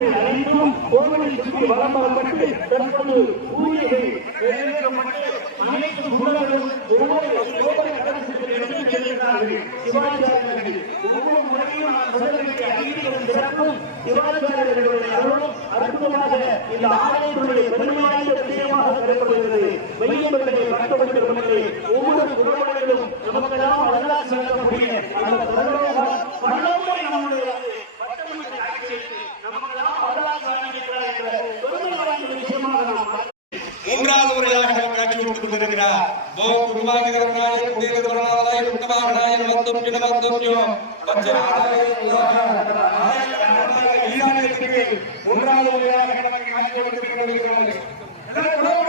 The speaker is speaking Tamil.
அனைத்தும் கோவிலை சுற்றி வலம் வரப்பட்டு தற்போது பூஜைகள் நிறைவேற்றப்பட்டு அனைத்து குழுக்களும் ஒவ்வொரு அரசுகள் எடுத்துச் செல்கிறார்கள். சிவாச்சாரியர்கள் ஒவ்வொரு முறையும் நான் சொல்ல வேண்டிய ஐடியும் சிறப்பும் சிவாச்சாரியர்களுடைய அருளும் அற்புதமாக இந்த ஆலயத்தினுடைய பெருமையாய்ந்த விஷயமாக கருதப்படுகிறது. வெய்யம்பர்களை பட்டப்பட்டு கொண்டு ஒவ்வொரு குழுக்களிலும் நமக்கெல்லாம் வரலாறு சொல்லக்கூடிய அந்த பரலோகத்தை நம்முடைய மூன்றாவது முறையாக காட்சி கொடுத்துக் கொண்டிருக்கிறார். மூன்றாவது முறையாக காட்சி கொடுத்துக் கொண்டிருக்கிறார்.